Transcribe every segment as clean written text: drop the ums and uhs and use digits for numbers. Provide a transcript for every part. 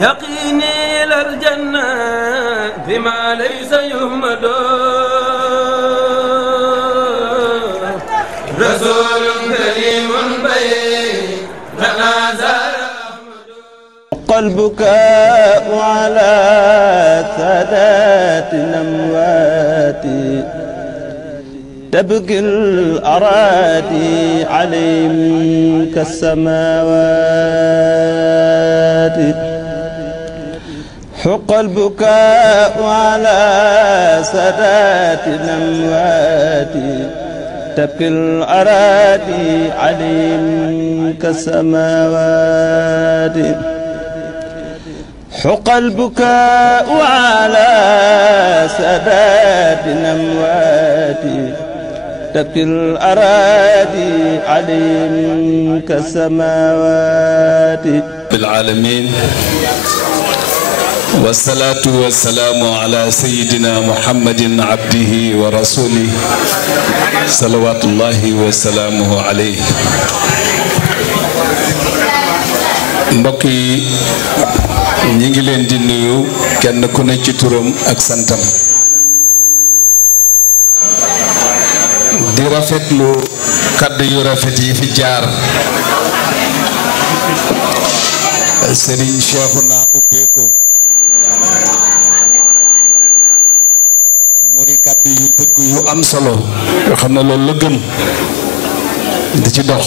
يقيني إلى الجنة بما ليس يهمد رسول كريم بين تنازل قلبك على سادات الأموات تبكي الأراضي عليهم كالسماوات حق البكاء على سادات الأموات تبكي الأراضي عليهم كالسماوات حق البكاء على سادات الأموات تبكي الأراضي عليهم كالسماوات بالعالمين والصلاة والسلام على سيدنا محمد عبده ورسوله صلوات الله وسلامه عليه mbokk yi ñi ngi leen di nuyu kenn ku ne ci turam ak santam di rafetlu kàddu yu rafet yi fi jaar Serigne Cheikhouna ubbeeko muy kàddu yu dëgg yu am solo yoo xam ne loolu la gëm di ci dox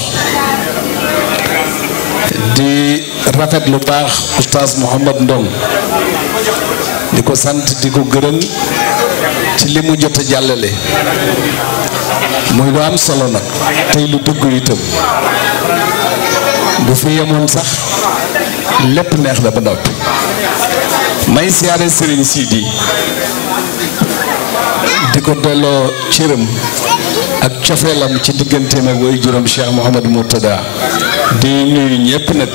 di rafet lu baax oustaz Mouhamed Ndong di ko sant di ko gërëm ci li mu jot a jàllale muy lu am solo nag tey lu dëggu itam bu fi yemoon sax lépp neex na ba noppi may siyaare Serigne Sidi di ko delloo cëram ak cofeelam ci digganteem ak way juróom Cheikh Mouhamadou Mourtada di nuyu ñëpp nag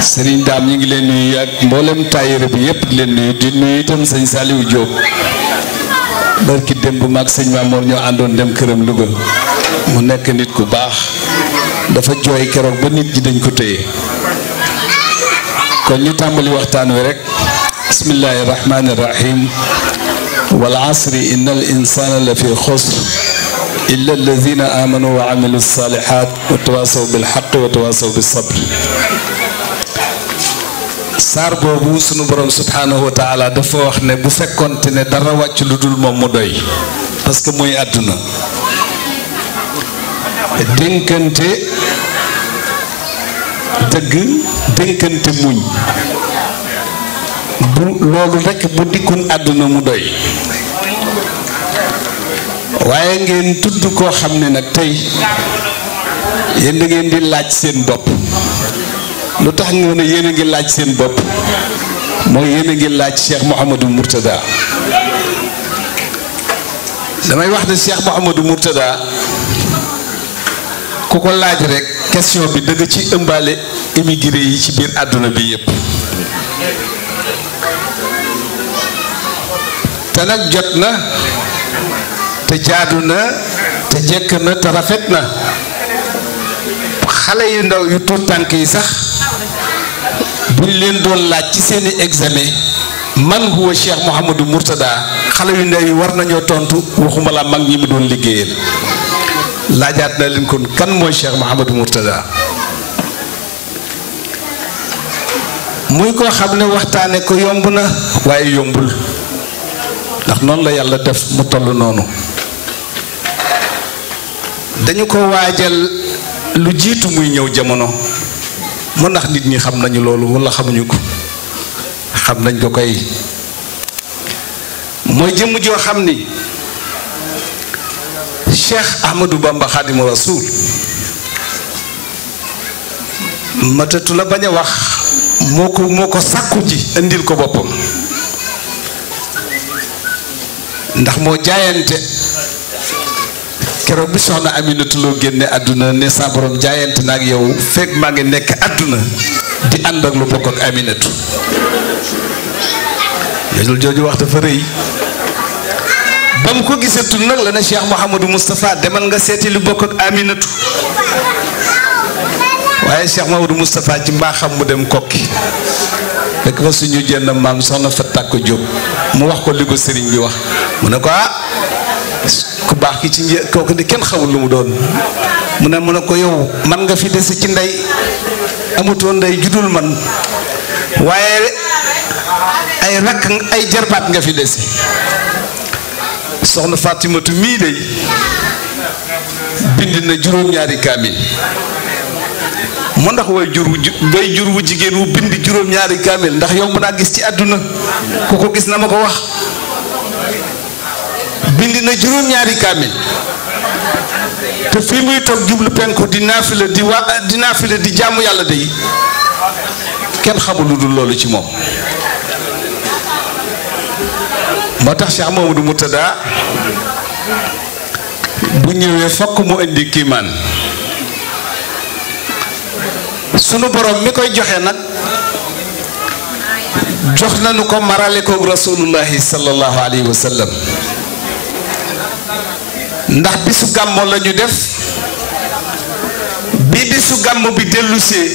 Serigne Dame ñi ngi leen nuyu ak mboolem taayira bi yëpp di leen nuyu di nuyu itam sëñ Saliou Diop barki démb maag sëñ Mamour ñoo àndoon dem këram Louga mu nekk nit ku baax dafa jooy keroog ba nit ñi dañ ko téye kon ñu tàmbali waxtaan wi rek bismillahi rahmani rahim wal asri innal insana la fi xusr illa alladina amanu wa amilu salihat wa tawasaw bil haqq wa tawasaw bis sabr saar boobu sunu borom subhanahu wa taala dafa wax ne bu fekkonte ne dara wàcc lu dul moom mu doy parce que mooy àdduna dénkante dëgg dénkante muñ bu loolu rekk bu dikkun àdduna mu doy waaye ngeen tudd koo xam ne nag tey yéen da ngeen di laaj seen bopp lu tax nga ne yéen a ngi laaj seen bopp mooy yéen a ngi laaj Cheikh Mouhamadou Mourtada damay wax ne Cheikh Mouhamadou Mourtada ku ko laaj rek question bi dëgg ci ëmbaale immigré yi ci biir àdduna bi yépp te nag jot na te jaadu na te jekk na te rafet na xale yu ndaw yu tuut tànk yi sax buñ leen doon laaj ci seeni examen man huwa Cheikh Mouhamadou Mourtada xale yu ndaw yi war nañoo tontu waxuma la mag ñi mu doon liggéeyal laajaat na leen kon kan mooy Cheikh Mouhamadou Mourtada muy koo xam ne waxtaane ko yomb na waaye yombul ndax noonu la yàlla def mu toll noonu dañu ko waajal lu jiitu muy ñëw jamono mu ndax nit ñi xam nañu loolu walla xamuñu ko xam nañ ko koy mooy jëmm joo xam ni Cheikh Ahmadou Bamba Khadimu Rasoul matatu la bañ a wax moo ko sàkku ji indil ko boppam ndax moo jaayante keroog bi soxna Aminatu Lo génne àdduna ne sa borom jaayante na ak yow fekk maa ngi nekk àdduna di ànd ak lu bokk ak Aminatu jooju wax dafa rëy ba mu ko gisatul nag la ne Cheikh Mouhamadou Moustapha demal nga seeti lu bokk ak Aminatu waaye Cheikh Mamadou Moustapha ci mbaaxam mu dem kokki fekk fa suñu jenn maam soxna fa tàkk Jóob mu wax ko li ko sëriñ bi wax mu ne ko ku baax ki ci kooku di kenn xamul lu mu doon mu ne ko yow man nga fi desi ci ndey amutoon ndey judul man waaye ay rakk ay jarbaat nga fi desi soxna Fatimatu mii day bind na juróom-ñaari kaamil mu ndax way jur wu jigéen wu bind juróom-ñaari kaamil ndax yow mën a gis ci àdduna ku ko gis na ma ko wax bind na juróom-ñaari kaamil te fii muy toog jublu penku di naafila di jaamu yàlla day kenn xamul lu dul loolu ci moom moo tax Cheikh Mamadou Murtada bu ñëwee fokk mu indi kiimaan sunu borom mi koy joxe nag jox nañu ko marale koog rasulullahi sallallahu alayhi wa sallam ndax bisu gàmmo la ñu def bi bisu gàmmo bi dellusee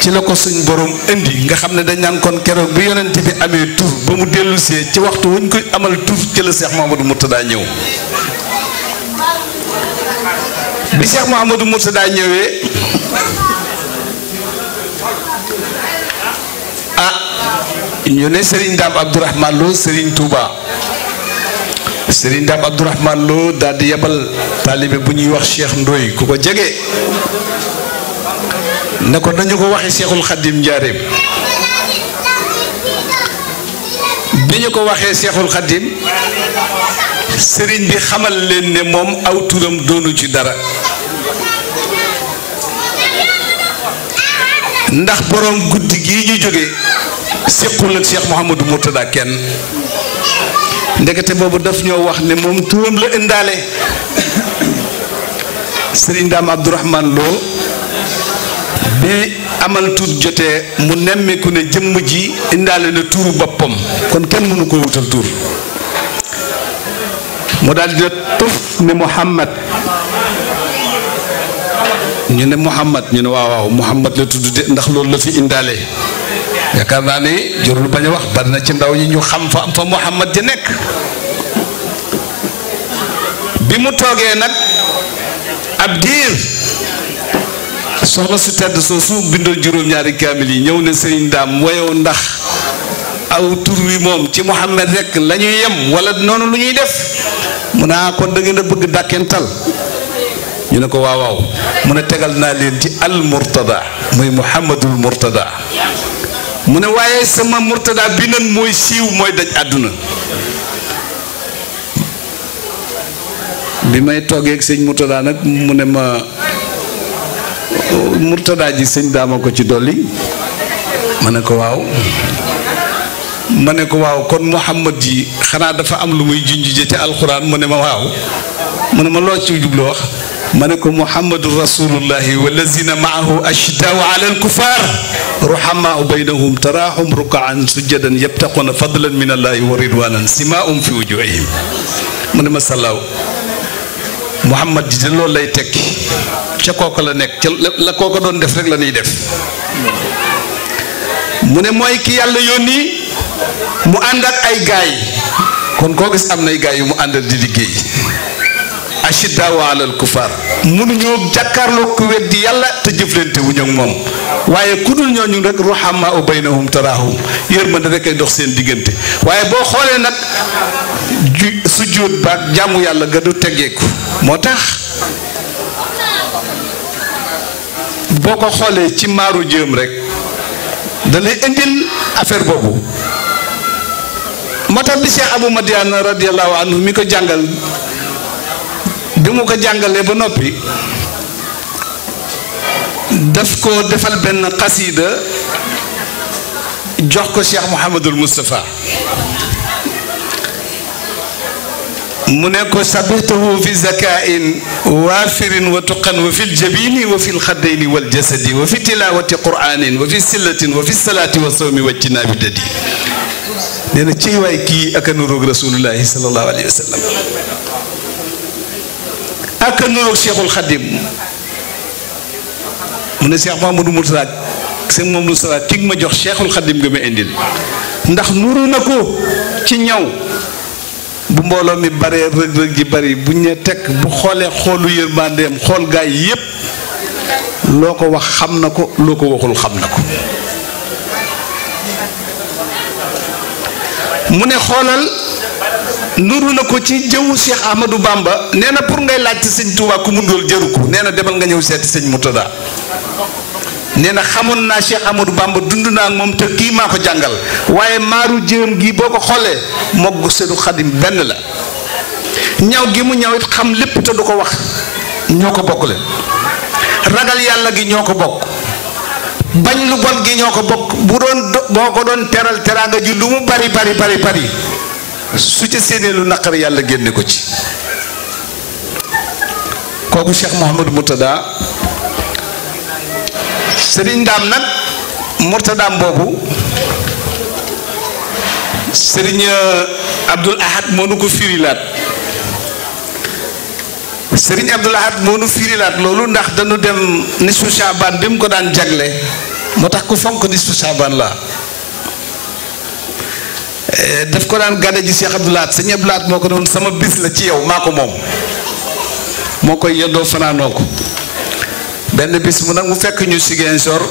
ci la ko suñ borom indi nga xam ne dañ naan kon keroog bi yonent bi amee tur ba mu dellusee ci waxtu wuñ koy amal tur ci la Cheikh Mouhamadou Mourtada ñëw bi Cheikh Mouhamadou Mourtada ñëwee ñu ne Serigne Dame Abdourahmane Lo Serigne Touba Serigne Dame Abdourahmane Lo daal di yebal taalibe bu ñuy wax Cheikh Ndoy ku ko jege ne ko dañu ko waxee Cheikhul Khadim Njaareem bi ñu ko waxee Cheikhul Khadim Serigne bi xamal leen ne moom aw turam doonu ci dara ndax borom guddi gii ñu jóge séqul ak Cheikh Mouhamadou Mourtada kenn ndekete boobu daf ñoo wax ne moom turam la indaale Serigne Dame Abdourahmane Lo bi amal tur jotee mu nemmiku ne jëmm ji indaale na tuuru boppam kon kenn mënu ko wutal tur mu daal di tuf ne Muhammad ñu ne Muhammad ñu ne waaw Muhammad la tudd de ndax loolu la fi indaale yaakaar naa ne jorul bañ a wax bari na ci ndaw ñi ñu xam fa Muhammad di nekk bi mu toogee nag ab diir soxna su tedd soosu bindoon juróom-ñaari kaamil yi ñëw ne Serigne Dame woyow ndax aw tur wi moom ci Muhammad rek la ñuy yem wala noonu lu ñuy def mu ne kon da ngeen a bëgg dàkkental ñu ne ko waaw mu ne tegal naa leen ci al Murtada muy Muhammadul Murtada mu ne waaye sama Murtada bi nan mooy siiw mooy daj àdduna bi may toogee ak sëñ Murtada nag mu ne ma Murtada ji sëñ daama ko ci dolli ma ne ko waaw kon Muhammad ji xanaa dafa am lu muy junjuje ci alxuraan mu ne ma waaw mu ne ma loo ci jublu wax ma ne ko Muhammadu rasulullahi wallazina maahu ashiddaau ala alkuffar ruhamaau baynahum taraahum rukaan sujjadan yabtaquna fadlan min allahi wa ridwanan simaahum fi wujuhihim mu ne ma sallaaw Muhammad ji de loolu lay tekki ca kooka la nekk ca la kooka doon def rek la ñuy def mu ne mooy ki yàlla yónni mu ànd ak ay gaay kon koo gis am nay gaay yu mu àndal di liggéey ashiddaau alal kufaar mënuñoo jàkkaarloo ku weddi yàlla te jëflante wuñ ak moom waaye ku dul ñooñu rek ruhamaa baynahum taraahum yërmande rek ay dox seen diggante waaye boo xoolee nag sujjóot ba jàmmu yàlla ga du teggeeku moo tax boo ko xoolee ci maaru jëm rek da lay indil affaire boobu moo tax bi Cheikh Abou Madiane radiyallahu anhu mi ko jàngal bi mu ko jàngalee ba noppi daf ko defal benn xasiida jox ko Cheikh Mouhamadul Moustapha mu ne ko sabitahu fi zakain waafirin wa tuqan wa fi ljabini wa fi lxaddayni waljasadi wa fi tilawati quranin wa fi sillatin wa fi salaati wa sawmi wa jinaabi dadi nee na ciy waay kii aka nuroog rasulullahi sallallahu alayhi wa sallam aka nuroog Cheikhul Xadim mu ne Cheikh Mamadou Mourtada sëñ moom Mourtada ki nga ma jox Cheikhul Khadim nga ma indil ndax nuru na ko ci ñaw bu mbooloo mi baree rëg-rëg ji bari bu ñu tekk bu xoolee xoolu yërmandeem xool gaay yi yépp loo ko wax xam na ko loo ko waxul xam na ko mu ne xoolal nuru na ko ci jëwu Cheikh Ahmadou Bamba nee na pour ngay laaj ci sëñ Touba ku mu ndóol jëru ko nee na demal nga ñëw seeti sëñ Mourtada nee na xamoon naa Cheikh Ahmadou Bamba dund naa ak moom te kii maa ko jàngal waaye maaru jëm gi boo ko xoolee moog Seydou Khadim benn la ñaw gi mu ñaw it xam lépp te du ko wax ñoo ko bokk leen ragal yàlla gi ñoo ko bokk bañ lu bon gi ñoo ko bokk bu doon boo ko doon teral teraanga ji lu mu bari su ca séenee lu naqar yàlla génne ko ci kooku Cheikh Mouhamadou Mourtada sëriñ Ndaam nag Mourtadaam boobu sëriñ Abdoul Ahad moo nu ko firilaat sëriñ Abdoul Ahad moo nu firilaat loolu ndax dañu dem nisfu Shaabaan bi mu ko daan jagle moo tax ku fonk nisfu Shaabaan la daf ko daan gane ji Cheikh Abdoul Ahad sëñ Abdoul Ahad moo ko doon sama bis la ci yow maa ko moom moo koy yendoo fanaanoo ko benn bis mu nag mu fekk ñu Ziguinchor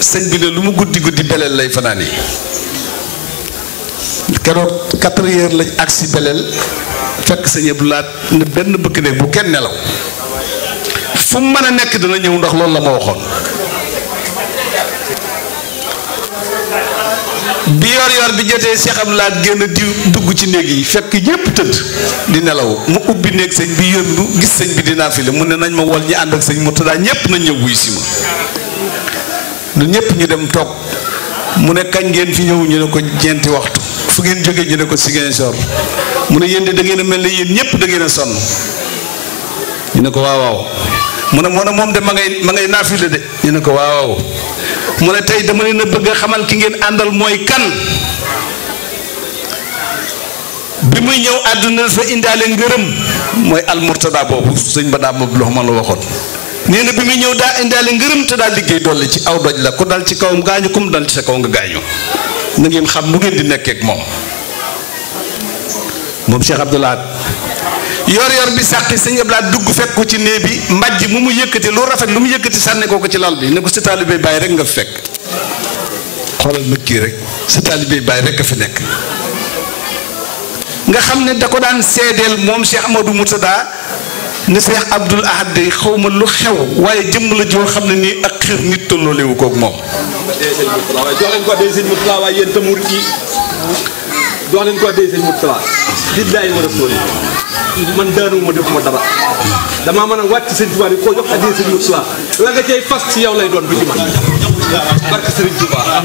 sëñ bi ne lu mu guddi beleel lay fanaan yi keroog 4 heures lañ agsi beleel fekk sëñ Abdoul Ahad ne benn bëkk néeg bu kenn nelaw fu mu mën a nekk dana ñëw ndax loolu la ma waxoon bi yor bi jotee Cheikh Abdoul Ahad génn di dugg ci néeg yi fekk ñépp tëdd di nelaw mu ubbi néeg sëñ bi yëndu gis sëñ bi di naafile mu ne nañ ma wol ñi ànd ak sëñ Mourtada ñépp nañ ñëw wuy si ma lu ñépp ñu dem toog mu ne kañ ngeen fi ñëw ñu ne ko ñeenti waxtu fu ngeen jógee ñu ne ko Ziguinchor mu ne yéen de da ngeen a mel ne yéen ñépp da ngeen a sonn ñu ne ko waaw mu ne moom de ma ngay naafile de ñu ne ko waaw mu ne tey dama leen a bëgg a xamal ki ngeen àndal mooy kan bi muy ñëw àdduna dafa indaale ngërëm mooy al Mourtada boobu sëñ ba daa ma loo ma la waxoon nee na bi muy ñëw daa indaale ngërëm te daa liggéey dolli ci aw doj la ku dal ci kawam gaañu ku mu dal ci sa kaw nga gaañu na ngeen xam nu ngeen di nekkee ak moom Cheikh Abdoul Ahad yor bi sàqi sëñ Abdoul Ahad dugg fekk ko ci néeg bi mbàjj mu yëkkati lu rafet lu mu yëkkati sànni ko ci lal bi ne ko sa taalibe bàyyi rek nga fi fekk xoolal ma kii rek sa taalibe bàyyi rek a fi nekk nga xam ne da ko daan seedeel moom Cheikh Amadou Mourtada ne Cheikh Abdoul Ahad day xaw ma lu xew waaye jëmm la joo xam ne nii ak xiir nit tolloolewu koog moom jox leen ko dee sëñ Mourtada waaye yéen tamit kii jox leen ko dee sëñ Mourtada billahi wa rasuli man daanu ma defuma dara damaa mën a wàcc sëñ Tuubaa koo jox addiya sëñ Mourtada la nga cay fas ci yow lay doon bi ci man barke sëriñ Tuubaa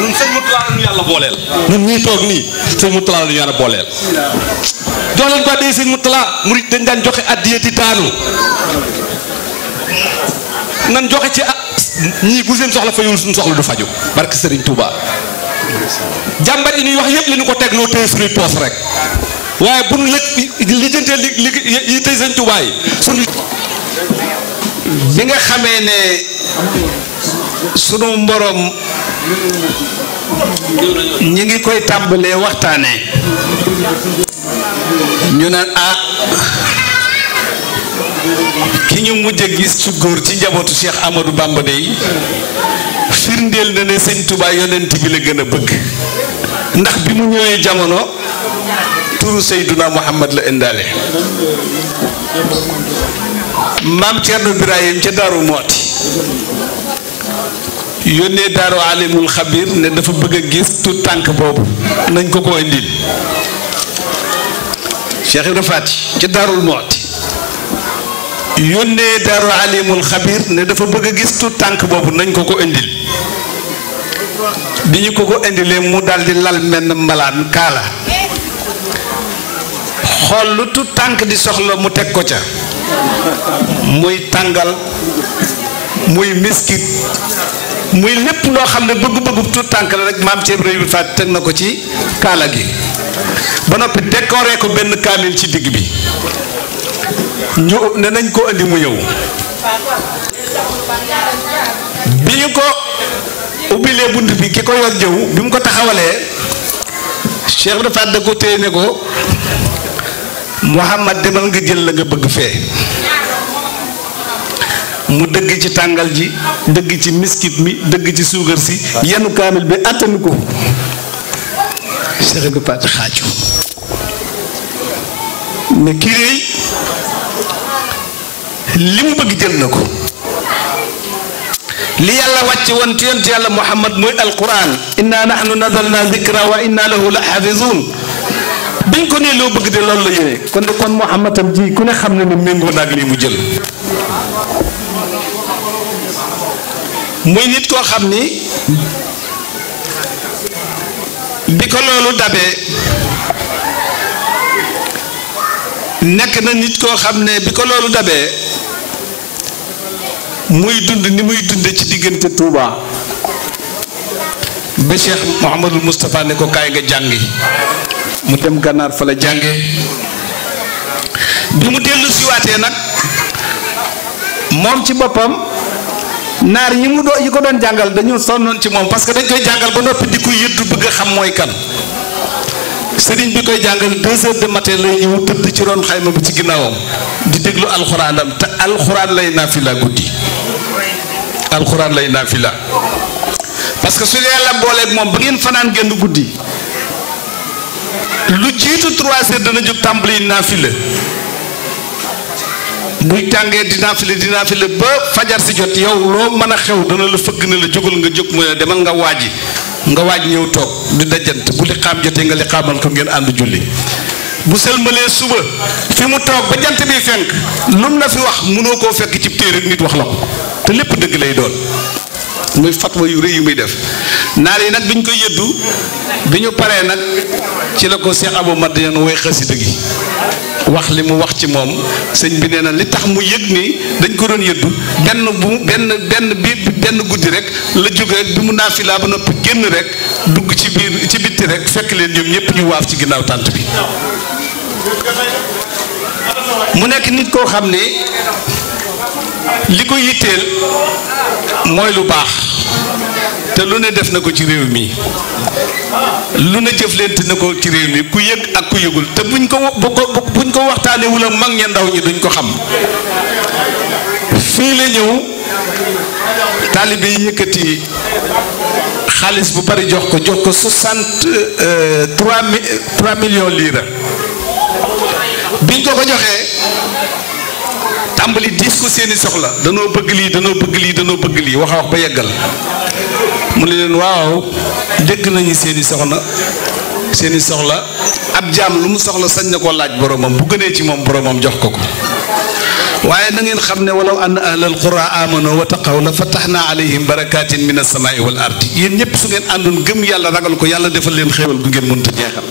ñun sëñ Mourtada la ñu yàlla booleel ñun ñuy toog nii sëñ Mourtada la ñu yàlla booleel jox leen ko addiya sëñ Mourtada murit dañ daan joxe addiya di daanu nan joxe ci ñii bu seen soxla fayul suñu soxla du faju barke sëriñ Tuubaa jàmbat yi ñuy wax yëpp li ñu ko tegloo tey suñuy poos rek waaye bu nu lijjantee yi tey sëñ Tuubaa yi suñu bi nga xamee ne sunu mboroom ñi ngi koy tàmbalee waxtaanee ñu naan ki ñu mujj a gis ci góor ci njabootu Cheikh Amadou Bamba dey firndeel na ne sëñ Tuubaa yonent bi la gën a bëgg ndax bi mu ñëwee jamono turu Seyduna Muhammad la indaale maam Cerno Birahim ca Daaru Mooti yónnee Daaru Alimul Xabir ne dafa bëgg a gis tu tànk boobu nañ ko ko indil Cheikh Ibra Faati ca Daarul Mooti yónnee Daaru Alimul Xabir ne dafa bëgg a gis tu tànk boobu nañ ko ko indil bi ñu ko ko indilee mu daldi lal menn mbalaan kaala xool lu tu tànk di soxla mu teg ko ca muy tàngal muy miskit muy lépp loo xam ne bëgg-bëggu tu tànk la rek maam Cheikh Ibrahima Fall teg na ko ci kaala gi ba noppi décoré ko benn kaamil ci digg bi ñu ne nañ ko indi mu ñëw bi ñu ko ubbilee bunt bi ki ko yor jëw bi mu ko taxawalee Cheikh dafa da ko téye ne ko Muhammad demal nga jël la nga bëgg fee mu dëgg ci tàngal ji dëgg ci miskit mi dëgg ci suukar si yenu kaamil bi attanu ko Cheikh dafa xaaju mais kii réy li mu bëgg jël na ko li yàlla wàcc woon ci yonent yàlla Muhammad mooy alquran inna nahnu nazalna zikra wa inna lahu la xaafizun biñ ko nee loo bëgg de loolu la yéene kon Muhammad tam ji ku ne xam ne ne méngoo naag lii mu jël muy nit koo xam ni bi ko loolu dabee nekk na nit koo xam ne bi ko loolu dabee muy dund ni muy dunde ci diggante Touba ba Cheikh Mouhamadul Moustapha ne ko kaay nga jàngi mu dem gànnaar fa la jànge bi mu dellu siwaatee nag moom ci boppam naar yi ko doon jàngal dañu sonnoon ci moom parce que dañ koy jàngal ba noppi di ko yëddu bëgg a xam mooy kan sëriñ bi koy jàngal 2 heures de matin lay ñëw tëdd ci ron xayma bi ci ginnaawam di déglu alxuraanam te alxuraan lay naafila guddi alxuraan lay naafila parce que su dee yàlla booleeg moom ba ngeen fanaan génn guddi lu jiitu 3 heures dana jóg tàmbali naafila buy tàngee di naafila ba fajar si jot yow loo mën a xew dana la fëgg na la jógal nga jóg mu ne demal nga waaj ñëw toog di dajant bu li xaam jotee nga li xaamal ko ngeen ànd julli bu sëlmalee suba fi mu toog ba jant bi fenk lum la fi wax mënoo koo fekk ci téere nit wax la ko te lépp dëgg lay doon muy fatwa yu rëy yu muy def naar yi nag bi ñu koy yëddu bi ñu paree nag ci la ko Cheikh Abou Madiane woy xasida gi wax li mu wax ci moom sëñ bi nee na li tax mu yëg ni dañ ko doon yëddu benn guddi rek la jóge rek bi mu naafilaa ba noppi génn rek dugg ci bitti rek fekk leen ñoom ñëpp ñu waaf ci ginnaaw tànt bi mu nekk nit koo xam ne li ko yitteel mooy lu baax te lu ne def na ko ci réew mi lu ne jëflante na ko ci réew mi ku yëg ak ku yëgul te buñ ko waxtaanee wula mag ña ndaw ñi duñ ko xam fii la ñëw taalibe yi yëkkati xaalis bu bari jox ko 3 millions lira biñ ko joxee tàmbali diis ko seeni soxla danoo bëgg lii wax ba yeggal mu ne leen waaw dégg nañu seeni soxla ab jaam lu mu soxla sañ na koo laaj boromam bu gënee ci moom boromam jox ko waaye na ngeen xam ne walaw anna ahlal qura amanu wa taqaw la fataxna alayhim barakatin min as-samaa'i wal ardi yéen ñëpp su ngeen àndoon gëm yàlla ragal ko yàlla defal leen xéewal gu ngeen mënta jeexal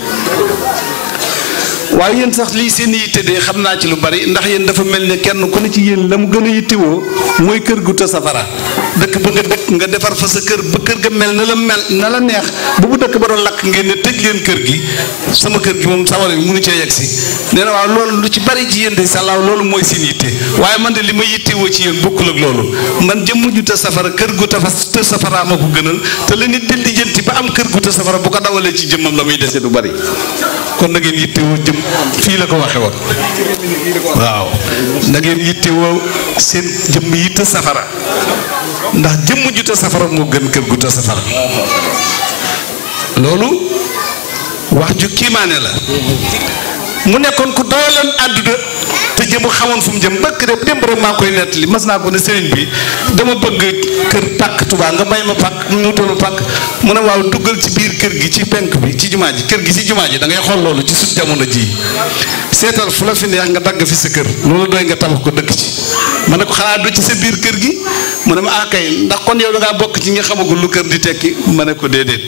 waaye yéen sax lii seen yitte de xam naa ci lu bari ndax yéen dafa mel ne kenn ku ne ci yéen la mu gën a yittewoo mooy kër gu ta safara dëkk ba nga dëkk nga defar fa sa kër ba kër ga mel na la neex bu dëkk ba doon lakk ngeen ne tëj leen kër gi sama kër gi moom sawara bi mënu cee yegg si nee na waaw loolu lu ci bari ci yéen de sàllaaw loolu mooy seen yitte waaye man de li ma yittewoo ci yéen bokkul ak loolu man jëmm ju ta safara kër gu ta safara ma ko gënal te la nit di lijjanti ba am kër gu ta safara bu ko dawalee ci jëmmam la muy dese du bari kon na ngeen yittewoo jëm fii la ko waxe woon waaw na ngeen yittewoo seen jëmm yi te safara ndax jëmm ju te safara moo gën kër gu te safara loolu wax ju kiimaane la mu nekkoon ku doyaloon àdduna te jëmu xamoon fu mu jëm bëkk rek démb rek maa ngi koy nettali mas naa ko ne sëriñ bi dama bëgg kër pàkk Tuubaa nga may ma pàkk mu tollu pàkk mu ne waaw duggal ci biir kër gi ci penk bi ci jumaa ji kër gi ci jumaa ji da ngay xool loolu ci suñ jamono ji seetal fu la fi neex nga dagg fi sa kër loolu doy nga tabax ko dëkk ci ma ne ko xanaa du ci sa biir kër gi mu ne ma kay ndax kon yow da ngaa bokk ci nga xamagul lu kër di tekki ma ne ko déedéet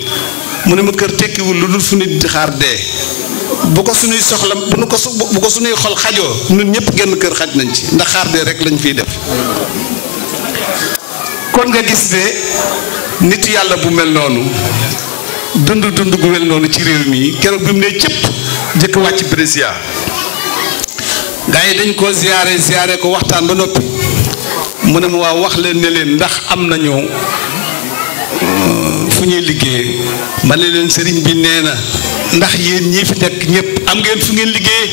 mu ne ma kër tekkiwul lu dul fu nit di xaar dee bu ko suñuy soxla bu ko suñuy xol xajoo ñun ñëpp genn kër xaj nañ ci ndax xaar dee rek lañ fiy def kon nga gis ne nit yàlla bu mel noonu dund gu mel noonu ci réew mi keroog bi mu ne cëpp jëkk wàcc Brescia gaa yi dañ ko ziyaare ko waxtaan ba noppi mu ne ma waaw wax leen ne leen ndax am nañu fu ñuy liggéey ma ne leen sëriñ bi nee na ndax yéen ñii fi nekk ñëpp am ngeen fu ngeen liggéey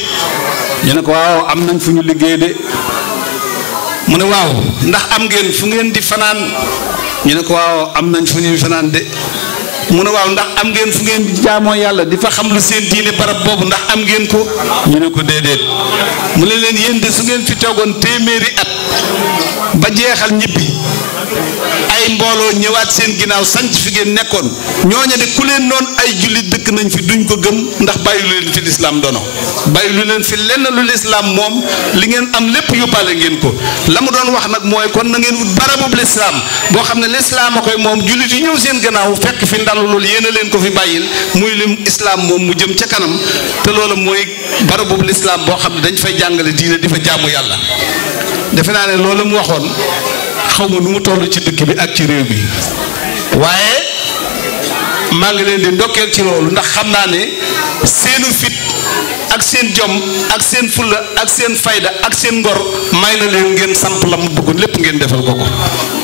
ñu ne ko waaw am nañ fu ñu liggéey de mu ne waaw ndax am ngeen fu ngeen di fanaan ñu ne ko waaw am nañ fu ñuy fanaan de mu ne waaw ndax am ngeen fu ngeen di jaamoo yàlla di fa xam lu seen diine barab boobu ndax am ngeen ko ñu ne ko déedéet mu ne leen yéen de su ngeen fi toogoon téeméeri at ba jeexal ñibbi ay mbooloo ñëwaat seen ginnaaw sanc fi ngeen nekkoon ñooña de ku leen noon ay jullit dëkk nañ fi duñ ko gëm ndax bàyyi lu leen fi lislaam dono bàyyi lu leen fi lenn lu lislaam moom li ngeen am lépp yóbbaale ngeen ko la mu doon wax nag mooy kon na ngeen wut barabub lislaam boo xam ne lislaam a koy moom jullit yi ñëw seen gannaaw fekk fi ndalu loolu yéen a leen ko fi bàyyil muy lim islaam moom mu jëm ca kanam te loolu mooy barabub lislaam boo xam ne dañ fay jàngale diine di fa jaamu yàlla defe naa ne loolu mu waxoon xaw ma nu mu toll ci dëkk bi ak ci réew bi waaye maa ngi leen di ndokkeel ci loolu ndax xam naa ne seenu fit ak seen jom ak seen fulla ak seen fayda ak seen ngor may na leen ngeen samp la mu bëggoon lépp ngeen defal ko ko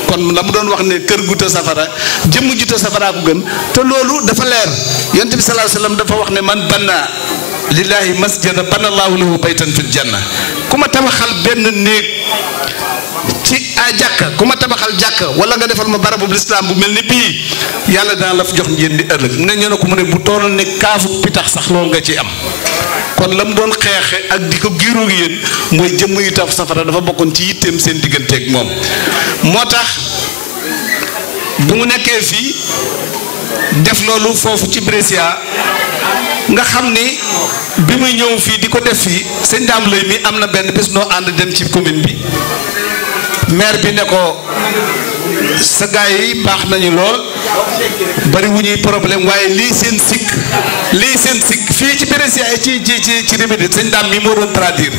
kon la mu doon wax ne kër gu ta safara jëmm ju ta safara ko gën te loolu dafa leer yonent bi sallallahu alayhi wasallam dafa wax ne man banna lillahi masjida banna allahu lahu baytan fil janna ku ma tabaxal benn néeg ci a jàkka ku ma tabaxal jàkka wala nga defal ma barabu lislaam bu mel ni bii yàlla dana la fa jox njënd di ëllëg ne ñu ne ko mu ne bu toonoon ne kaafu pitax sax loolu nga ci am kon la mu doon xeexe ak di ko giiroo gi yéen mooy jëmm yu taf safara dafa bokkoon ci yitteem seen digganteeg moom moo tax bu mu nekkee fii def loolu foofu ci Brescia nga xam ni bi muy ñëw fii di ko def fii sëñ Daam Lay mi am na benn bés noo ànd dem ci commune bi maire bi ne ko sa gars yi baax nañu lool bari wu ñuy problème waaye lii seen sikk fii ci Brescia ci Rimini sëñ Daam mi moo doon traduire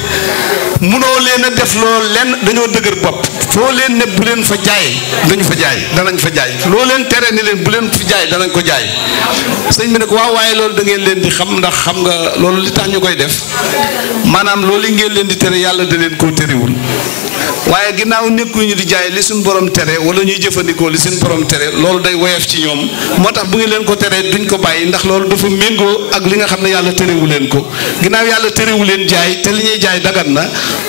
munoo leen a def loolu lenn dañoo dëgër bopp foo leen ne bu leen fa jaay dañu fa jaay danañ fa jaay loo leen tere ni leen bu leen fi jaay danañ ko jaay sëñ bi ne ko waaw waaye loolu da ngeen leen di xam ndax xam nga loolu li tax ñu koy def maanaam loolu ngeen leen di tere yàlla da leen koo terewul waaye ginnaaw nekkuñu di jaay li suñ borom tere wala ñuy jëfandikoo li suñ borom tere loolu day woyof ci ñoom moo tax bu ngeen leen ko teree duñ ko bàyyi ndax loolu dafa méngoo ak li nga xam ne yàlla terewu leen ko ginnaaw yàlla terewu leen jaay te li ñuy jaay dagan na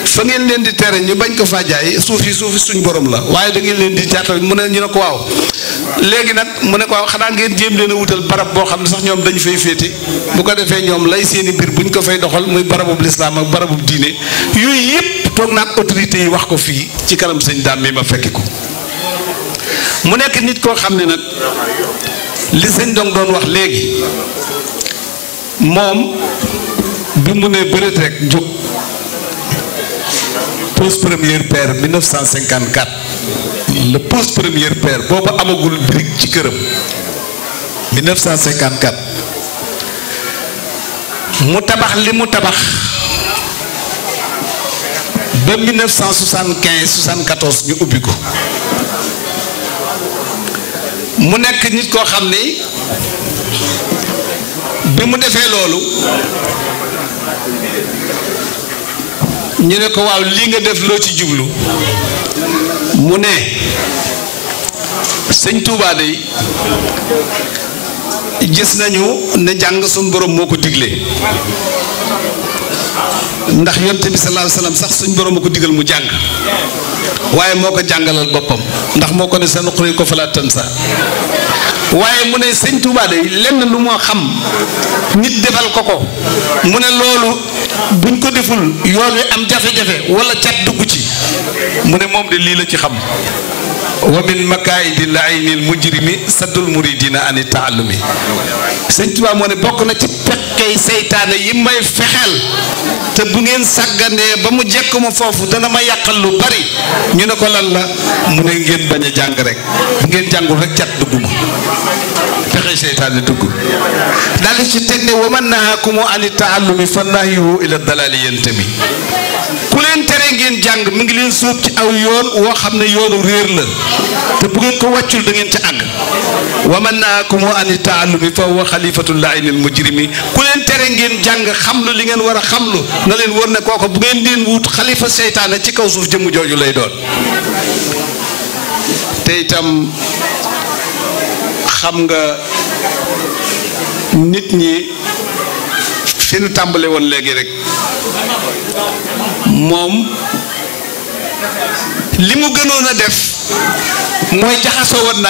fa ngeen leen di tere ñu bañ ko faa jaay suufi suñ borom la waaye da ngeen leen di jaatal mu ne ñu ne ko waaw léegi nag mu ne ko waaw xanaa ngeen jéem leen a wutal barab boo xam ne sax ñoom dañu fay féete bu ko defee ñoom lay seeni mbir buñ ko fay doxal muy barabub lislaam ak barabub diine yooyu yëpp toog naag autorité yi wax ko fii ci kanam sëñ Daam mi ma fekki ko mu nekk nit koo xam ne nag li sëñ Dong doon wax léegi moom bi mu ne bëreet rek jóg pose première pierre 1954 le pose première pierre boobu amagul brique ci këram 1954 mu tabax li mu tabax ba 1975 74 ñu ubbi ko mu nekk nit koo xam ni bi mu defee loolu ñu ne ko waaw lii nga def loo ci jublu mu ne sëñ Touba de gis nañu ne jàng suñ borom moo ko digle ndax yonte bi sallallahu alayhi wasallam sax suñ borom a ko digal mu jàng waaye moo ko jàngalal boppam ndax moo ko ne sa nuqri ko falaa tansa waaye mu ne sëñ Touba de lenn lu moo xam nit defal ko ko mu ne loolu buñ ko deful yoon wi am jafe-jafe wala cat dugg ci mu ne moom de lii la ci xam wa min makaayidi laaynil mujrimi saddul muridina ani taallumi sëñ Touba moo ne bokk na ci pekkey seytaane yi may fexeel te bu ngeen sàgganee ba mu jekk ma foofu dana ma yàqal lu bari ñu ne ko lan la mu ne ngeen bañ a jàng rek bu ngeen jàngul rek cat dugg ma pexe seytaane dugg daal di ci teg ne wa man nahaakumu ani taallumi fa nahyuhu ila dalali yantami ku leen tere ngeen jàng mi ngi leen sóob ci aw yoon woo xam ne yoonu réer la te bu ngeen ko wàccul da ngeen ca àgg wa man nahaakumu ani taallumi fa huwa xalifatul laa'inil mujrimi ku leen tere ngeen jàng xamlu li ngeen war a xamlu na leen wër ne kooko bu ngeen leen wut xalifa seytaane ci kaw suuf jëmm jooju lay doon te itam xam nga nit ñi fi nu tàmbale woon léegi rek moom li mu gënoon a def mooy jaxasoo woon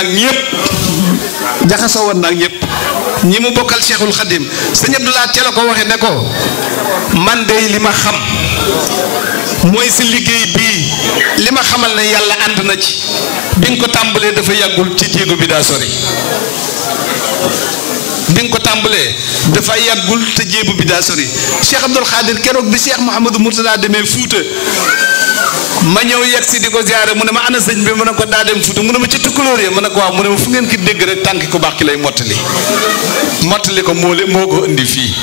naag ñëpp ñi mu bokkal Cheikhul Khadim sëñ Abdoulaye ca la ko waxee ne ko man de li ma xam mooy sa liggéey bii li ma xamal ne yàlla ànd na ci bi nga ko tàmbalee dafa yàggul ci jéego bi daa sori bi nga ko tàmbalee dafa yàggul te jéego bi daa sori Cheikh Abdoul Khadir keroog bi Cheikh Mouhamadou Mourtada demee Fuuta ma ñëw yegg si di ko ziare mu ne ma ana sëñ bi mu ne ko daa dem Fuuta mu ne ma ci tukkulóor ya mu ne ko waaw mu ne ma fu ngeen ki dégg rek tànki ko baax ki lay mottali ko moo ko indi fii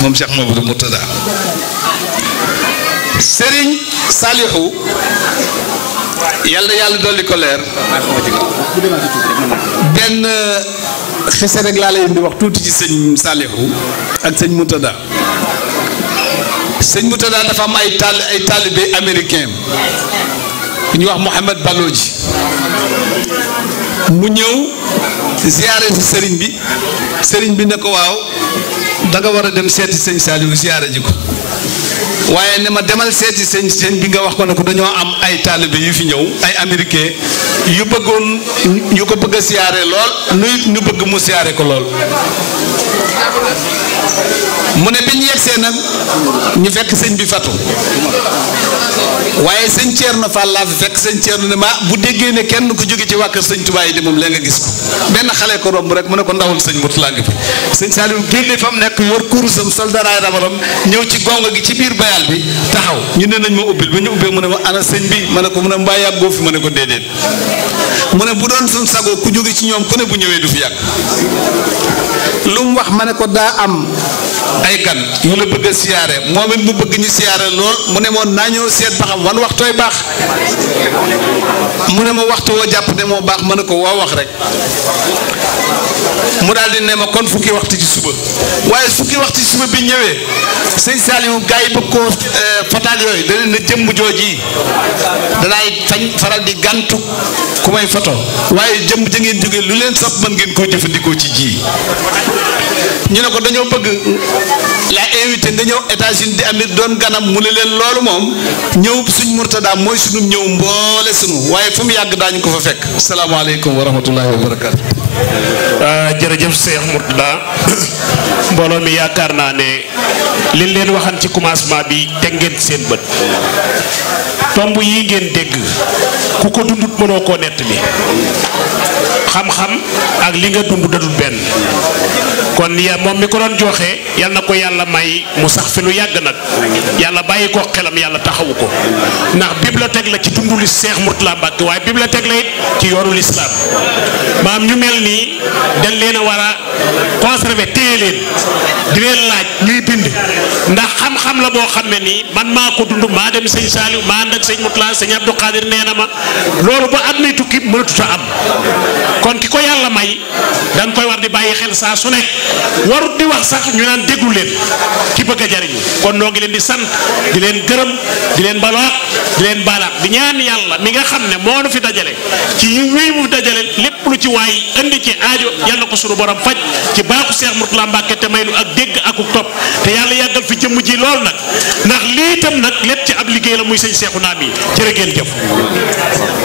moom Cheikh Mouhamadou Mourtada Serigne Saliou yàlla dolli ko leer benn xese rek laa lay indi wax tuuti ci sëñ Saliou ak sëñ Mourtada sëñ Mourtada dafa am ay taalibe américain ku ñuy wax Mohamed Baloji mu ñëw ziyaare si sëriñ bi ne ko waaw da nga war a dem seeti sëñ Saliou ziyaare ji ko waaye ne ma demal seeti sëñ bi nga wax ko ne ko dañoo am ay taalibe yu fi ñëw ay américain yu ko bëgg a siyaare lool ñu bëgg mu siyaare ko lool mu ne bi ñu yegsee nag ñu fekk sëñ bi fatu waaye sëñ Thierno Fall laa fi fekk sëñ Thierno ne ma bu déggee ne kenn ku jóge ci waa kër sëñ Touba yi de moom lee nga gis ko benn xale ko romb rek mu ne ko ndawul sëñ Mourtada ngi fi sëñ Saliou génne fa mu nekk yor kurusam sol daraay rabaram ñëw ci gonga gi ci biir bayal bi taxaw ñu ne nañ ma ubbil ba ñu ubbee mu ne ma ana sëñ bi ma ne ko mu ne mbaa yàggoo fi ma ne ko déedéet mu ne bu doon suñ sago ku jóge ci ñoom ku ne bu ñëwee du fi yàgg lu mu wax ma ne ko daa am ay gan yu la bëgg a siyaare moom it mu bëgg ñu siyaare lool mu ne moon naa ñëw seet ba xam wan waxtooy baax mu ne ma waxtu woo jàpp ne moo baax ma ne ko woo wax rek mu daal di ne ma kon fukki waxtu ci suba waaye fukki waxtu ci suba bi ñëwee sëñ Saliou gars yi bëgg koo fotaal yooyu da leen na jëmm jooji danaay faral di gàntu ku may foto waaye jëmm ja ngeen jógee lu leen sopp mën ngeen koo jëfandikoo ci ji ñu ne ko dañoo bëgg la invité nga ñëw États-Unis di amit doon ganam mu ne leen loolu moom ñëw suñ Mourtada mooy sunu ñëw mboole sunu waaye fu mu yàgg daañu ko fa fekk salaamaaleykum wa rahmatullahi wa barakaatu. jërëjëf Cheikh Mourtada mbooloo mi yaakaar naa ne liñ leen waxan ci commencement bi teg ngeen seen bët tomb yi ngeen dégg ku ko dundut mënoo koo nettali xam-xam ak li nga dund dadul benn kon moom mi ko doon joxe yal na ko yàlla may mu sax fi lu yàgg nag yàlla bàyyi ko xelam yàlla taxawu ko ndax bibliothèque la ci dundu li Cheikh Mourtada Mbacké waaye bibliothèque la it ci yoonu lislaam maam ñu mel nii dañ leen a war a conserver téye leen di leen laaj ñuy bind ndax xam-xam la boo xam ne nii man maa ko dund maa dem sëñ Saliou maa ànd ak sëñ Mourtada sëñ Abdou Khadir nee na ma loolu ba at mi tukki mënatut a am kon ki ko yàlla may dañ koy war di bàyyi xel saa su nekk warut di wax sax ñu naan déglu leen ki bëgg a jariñu kon noo ngi leen di sant di leen gërëm di leen balaax di leen balaax di ñaan yàlla mi nga xam ne moo nu fi dajale ci yi wii mu dajale lépp lu ci waay indi ci aajo yal na ko sunu borom faj ci baaxu Cheikh Mourtada Mbacké te may nu ak dégg ak topp te yàlla yàggal fi jëmm ji lool nag ndax lii itam nag lépp ci ab liggéey la muy sëñ Cheikhouna mi jërë ngeen jëf.